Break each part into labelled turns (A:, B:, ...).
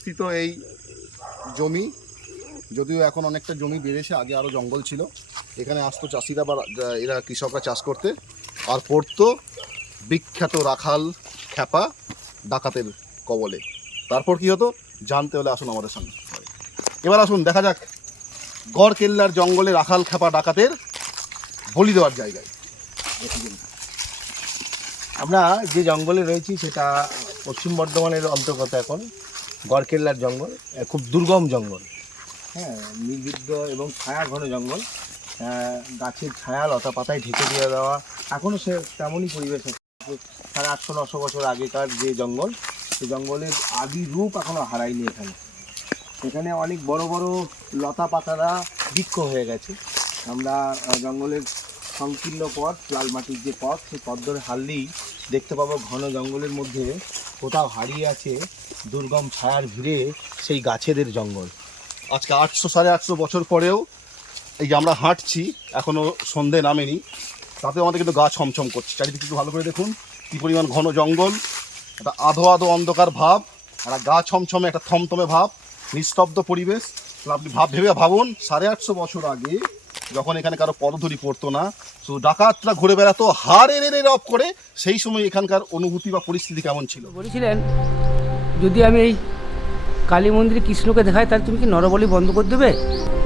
A: স্থিত এই জমি, যদিও এখন অনেকটা জমি বেড়েছে, আগে আরও জঙ্গল ছিল। এখানে আসতো চাষিরা বা এরা কৃষকরা চাষ করতে। আর পড়তো বিখ্যাত রাখাল খ্যাপা ডাকাতের কবলে। তারপর কি হতো? জানতে হলে আসুন আমাদের সঙ্গে এবার আসুন, দেখা যাক গড় কেল্লার জঙ্গলে রাখাল খ্যাপা ডাকাতের বলি দেওয়ার জায়গায়।
B: আমরা যে জঙ্গলে রয়েছি, সেটা পশ্চিম বর্ধমানের অন্তর্গত এখন। গড়কেল্লার জঙ্গল খুব দুর্গম জঙ্গল। হ্যাঁ নির্বিদ্ধ এবং ছায়া ঘন জঙ্গল গাছের ছায়া, লতা পাতায় ঢেকে দিয়ে দেওয়া। এখনও সে তেমনই পরিবেশ আছে। সাড়ে আটশো, নশো বছর আগেকার যে জঙ্গল, সে জঙ্গলের আদি রূপ এখনও হারায়নি এখানে। এখানে অনেক বড় বড় লতা পাতারা বৃক্ষ হয়ে গেছে। আমরা জঙ্গলের সংকীর্ণ পথ, লাল মাটির যে পথ, সেই পথ ধরে হারলেই দেখতে পাবো ঘন জঙ্গলের মধ্যে কোথাও হারিয়ে আছে দুর্গম ছায়ার ভিড়ে সেই গাছেদের জঙ্গল।
A: আজকে আটশো সাড়ে আটশো বছর পরেও এই যে আমরা হাঁটছি এখনও সন্ধে নামেনি তাতে আমাদের কিন্তু গা ছমছম করছে। চারিদিকে একটু ভালো করে দেখুন, কী পরিমাণ ঘন জঙ্গল, একটা আধো আধো অন্ধকার ভাব একটা গা ছমছমে, একটা থমথমে ভাব, নিস্তব্ধ পরিবেশ। আপনি ভাব ভেবে ভাবুন, সাড়ে আটশো বছর আগে যখন এখানে কারও পদধূলি পড়তো না শুধু ডাকাতরা ঘুরে বেড়াতো হাড়ে রে অফ করে সেই সময় এখানকার অনুভূতি বা পরিস্থিতি কেমন ছিল?
C: বলেছিলেন যদি আমি এই কালী মন্দিরে কৃষ্ণকে দেখাই তাহলে তুমি কি নরবলি বন্ধ করে দেবে?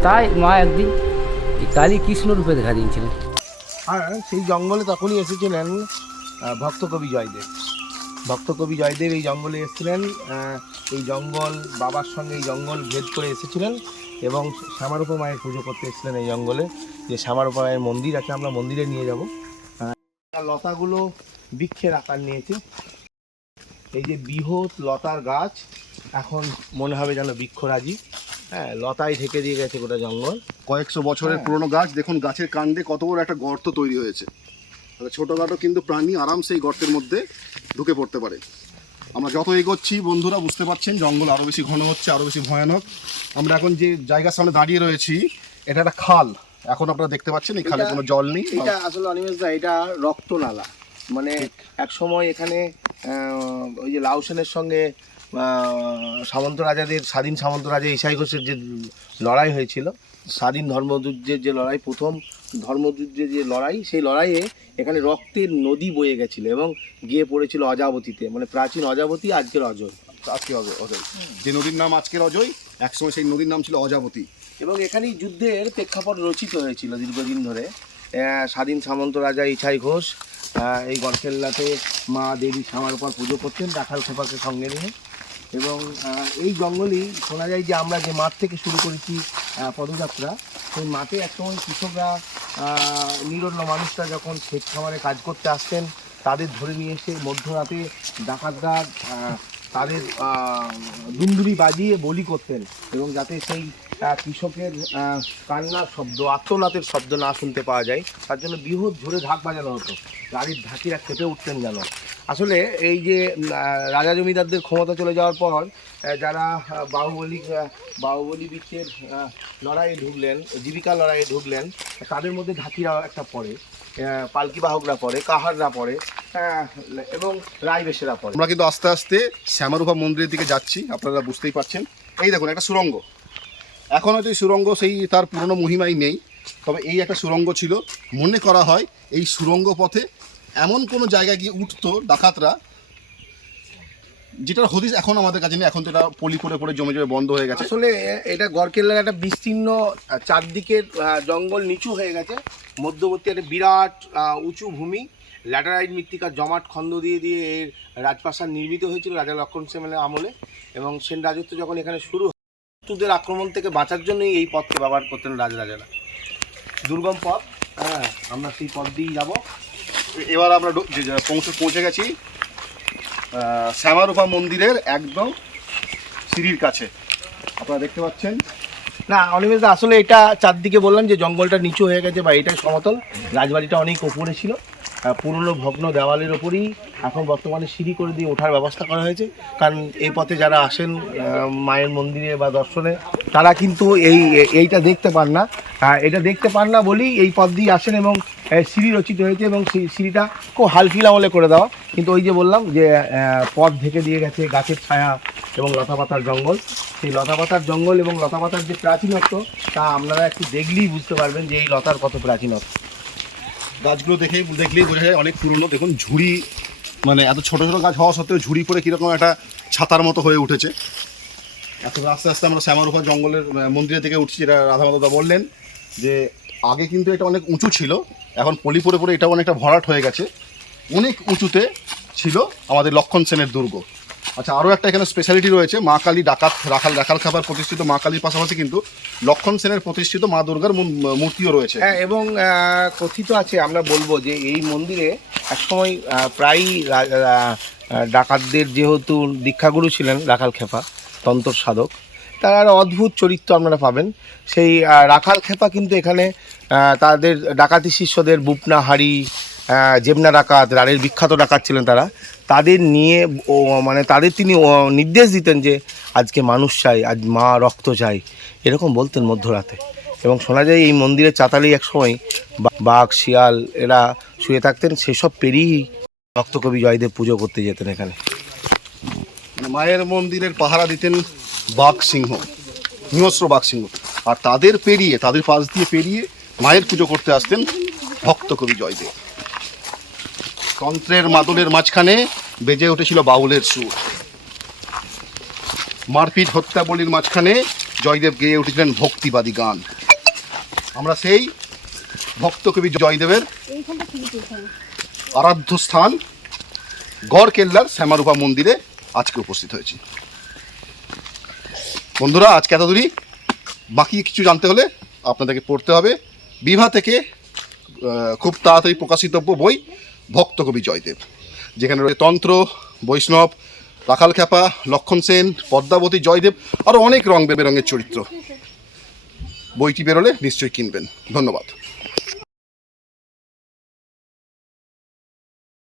C: তাই মা একদিন এই কালী কৃষ্ণ রূপে দেখা দিয়েছিলেন।
B: আর সেই জঙ্গলে তখনই এসেছিলেন ভক্তকবি জয়দেব। ভক্তকবি জয়দেব এই জঙ্গলে এসেছিলেন এই জঙ্গল বাবার সঙ্গে এই জঙ্গল ভেদ করে এসেছিলেন। এবং শ্যামারূপা মায়ের পুজো করতে এসেছিলেন এই জঙ্গলে যে শ্যামারূপা মায়ের মন্দির আছে আমরা মন্দিরে নিয়ে যাব। লতাগুলো বৃক্ষের আকার নিয়েছে। এই যে বৃহৎ লতার গাছ এখন মনে হবে যেন বৃক্ষরাজি। হ্যাঁ লতায় ঢেকে দিয়ে গেছে গোটা জঙ্গল।
A: কয়েকশো বছরের
B: হ্যাঁ।
A: পুরনো গাছ দেখুন গাছের কাণ্ডে কত বড় একটা গর্ত তৈরি হয়েছে। ছোটোখাটো কিন্তু প্রাণী আরামসে এই গর্তের মধ্যে ঢুকে পড়তে পারে। আমরা যত এগোচ্ছি বন্ধুরা বুঝতে পারছেন জঙ্গল আরও বেশি ঘন হচ্ছে আরও বেশি ভয়ানক। আমরা এখন যে জায়গার সামনে দাঁড়িয়ে রয়েছি এটা একটা খাল। এখন আপনারা দেখতে পাচ্ছেন এই খালে কোনো জল নেই।
B: এটা আসলে অনিমেষ দা এটা রক্তনালা। মানে এক সময় এখানে ওই যে লাউসেনের সঙ্গে সামন্ত রাজাদের স্বাধীন সামন্ত রাজা ইসাই ঘোষের যে লড়াই হয়েছিল স্বাধীন ধর্মযুদ্ধের যে লড়াই প্রথম ধর্মযুদ্ধের যে লড়াই সেই লড়াইয়ে এখানে রক্তের নদী বয়ে গেছিল এবং গিয়ে পড়েছিল অজাবতীতে মানে প্রাচীন অজাবতী আজকের অজয়।
A: আজকে অজয়। যে নদীর নাম আজকের অজয় একসময় সেই নদীর নাম ছিল অজাবতী।
B: এবং এখানেই যুদ্ধের প্রেক্ষাপট রচিত হয়েছিল দীর্ঘদিন ধরে। স্বাধীন সামন্ত রাজা ইছাই ঘোষ এই গড়কেল্লাতে মা দেবী শ্যামার উপর পুজো করতেন রাখাল খোপাকে সঙ্গে নিয়ে। এবং এই জঙ্গলেই শোনা যায় যে আমরা যে মাঠ থেকে শুরু করেছি পদযাত্রা, সেই মাঠে একসময় কৃষকরা নিরন্ন মানুষরা যখন ক্ষেত খামারে কাজ করতে আসতেন, তাদের ধরে নিয়ে এসে মধ্যরাতে ডাকাতদার তাদের দুন্দুরি বাজিয়ে বলি করতেন এবং যাতে সেই কৃষকের কান্নার শব্দ আত্মনাথের শব্দ না শুনতে পাওয়া যায়। তার জন্য বৃহৎ ঝোরে ঢাক বাজানো হতো। গাড়ির ঢাকিরা খেপে উঠতেন যেন। আসলে এই যে রাজা জমিদারদের ক্ষমতা চলে যাওয়ার পর যারা বাহুবলী বাহুবলী আহ, লড়াইয়ে ঢুকলেন জীবিকা লড়াইয়ে ঢুকলেন তাদের মধ্যে ঢাকিরা একটা পড়ে। পালকি বাহকরা পড়ে কাহাররা পড়ে এবং রায়বেশেরা পড়ে।
A: আমরা কিন্তু আস্তে আস্তে শ্যামারূপা মন্দিরের দিকে যাচ্ছি আপনারা বুঝতেই পারছেন। এই দেখুন একটা সুরঙ্গ। এখন হয়তো এই সুরঙ্গ সেই তার পুরনো মহিমাই নেই, তবে এই একটা সুরঙ্গ ছিল। মনে করা হয় এই সুরঙ্গ পথে এমন কোনো জায়গায় গিয়ে উঠতো ডাকাতরা, যেটার হদিস এখন আমাদের কাছে নেই। এখন তো এটা পলি করে পড়ে জমে জমে বন্ধ হয়ে গেছে।
B: আসলে এটা গড়কেল্লার একটা বিস্তীর্ণ চারদিকের জঙ্গল নিচু হয়ে গেছে। মধ্যবর্তী একটা বিরাট উঁচু ভূমি, ল্যাটারাইট মৃত্তিকার জমাট খন্দ দিয়ে দিয়ে এর রাজপ্রাসাদ নির্মিত হয়েছিল রাজা লক্ষণ সেমেলের আমলে। এবং সেন রাজত্ব যখন এখানে শুরু শত্রুদের আক্রমণ থেকে বাঁচার জন্যই এই পথকে ব্যবহার করতেন রাজরাজারা। দুর্গম পথ হ্যাঁ আমরা সেই পথ দিয়েই যাব।
A: এবার আমরা পৌঁছে পৌঁছে গেছি শ্যামারূপা মন্দিরের একদম সিঁড়ির কাছে। আপনারা দেখতে পাচ্ছেন।
B: না অনিমেষ আসলে এটা চারদিকে বললাম যে জঙ্গলটা নিচু হয়ে গেছে বা এটাই সমতল। রাজবাড়িটা অনেক ওপরে ছিল। পুরনো ভগ্ন দেওয়ালের ওপরেই এখন বর্তমানে সিঁড়ি করে দিয়ে ওঠার ব্যবস্থা করা হয়েছে। কারণ এই পথে যারা আসেন মায়ের মন্দিরে বা দর্শনে, তারা কিন্তু এই এইটা দেখতে পান না। এটা দেখতে পান না বলেই এই পথ দিয়ে আসেন এবং সিঁড়ি রচিত হয়েছে এবং সিঁড়িটা খুব হালফিল আমলে করে দেওয়া। কিন্তু ওই যে বললাম যে পথ ঢেকে দিয়ে গেছে গাছের ছায়া এবং লতাপাতার জঙ্গল। সেই লতাপাতার জঙ্গল এবং লতাপাতার যে প্রাচীনত্ব, তা আপনারা একটু দেখলেই বুঝতে পারবেন যে এই লতার কত প্রাচীনত্ব।
A: গাছগুলো দেখেই দেখলেই বোঝা যায় অনেক পুরনো। দেখুন, ঝুড়ি মানে এত ছোট ছোট গাছ হওয়া সত্ত্বেও ঝুড়ি পরে কীরকম একটা ছাতার মতো হয়ে উঠেছে। এত আস্তে আস্তে আমরা শ্যামারূপা জঙ্গলের মন্দিরের দিকে উঠছি যেটা রাধামাধবদা বললেন, যে আগে কিন্তু এটা অনেক উঁচু ছিল, এখন পলি পরে পরে এটাও অনেকটা ভরাট হয়ে গেছে। অনেক উঁচুতে ছিল আমাদের লক্ষণ সেনের দুর্গ। আচ্ছা আরও একটা এখানে স্পেশালিটি রয়েছে, মা কালী ডাকাত, রাখাল রাখাল খাবার প্রতিষ্ঠিত মা কালীর পাশাপাশি কিন্তু লক্ষণ সেনের প্রতিষ্ঠিত মা দুর্গার মূর্তিও রয়েছে।
B: হ্যাঁ এবং কথিত আছে, আমরা বলব যে এই মন্দিরে একসময় প্রায়ই ডাকাতদের যেহেতু দীক্ষাগুরু ছিলেন রাখাল খেপা, তন্তর সাধক, তার অদ্ভুত চরিত্র আপনারা পাবেন। সেই রাখাল খেপা কিন্তু এখানে তাদের ডাকাতি শিষ্যদের বুপনা হাড়ি জেমনা ডাকাত রানের বিখ্যাত ডাকাত ছিলেন তারা। তাদের নিয়ে মানে তাদের তিনি নির্দেশ দিতেন যে, আজকে মানুষ চাই, আজ মা রক্ত চাই, এরকম বলতেন মধ্যরাতে। এবং শোনা যায় এই মন্দিরের চাতালেই এক সময় বাঘ, শিয়াল, এরা শুয়ে থাকতেন, সেসব পেরিয়েই রক্তকবি জয়দেব পুজো করতে যেতেন এখানে।
A: মানে মায়ের মন্দিরের পাহারা দিতেন বাঘ সিংহ, হিংস্র বাঘ সিংহ। আর তাদের পেরিয়ে, তাদের পাশ দিয়ে পেরিয়ে মায়ের পুজো করতে আসতেন ভক্ত কবি জয়দেব। তন্ত্রের মাদলের মাঝখানে বেজে উঠেছিল বাউলের সুর। মারপিট হত্যা বলির মাঝখানে জয়দেব গেয়ে উঠেছিলেন ভক্তিবাদী গান। আমরা সেই ভক্ত কবি জয়দেবের আরাধ্য স্থান গড় কেল্লার শ্যামারূপা মন্দিরে আজকে উপস্থিত হয়েছি। বন্ধুরা, আজকে এত দূরই। বাকি কিছু জানতে হলে আপনাদেরকে পড়তে হবে। বিভা থেকে খুব তাড়াতাড়ি প্রকাশিতব্য বই ভক্ত কবি জয়দেব, যেখানে রয়েছে তন্ত্র, বৈষ্ণব, রাখাল খ্যাপা, লক্ষণ সেন, পদ্মাবতী জয়দেব আরও অনেক রং বেরঙের চরিত্র। বইটি বেরোলে নিশ্চয়ই কিনবেন। ধন্যবাদ।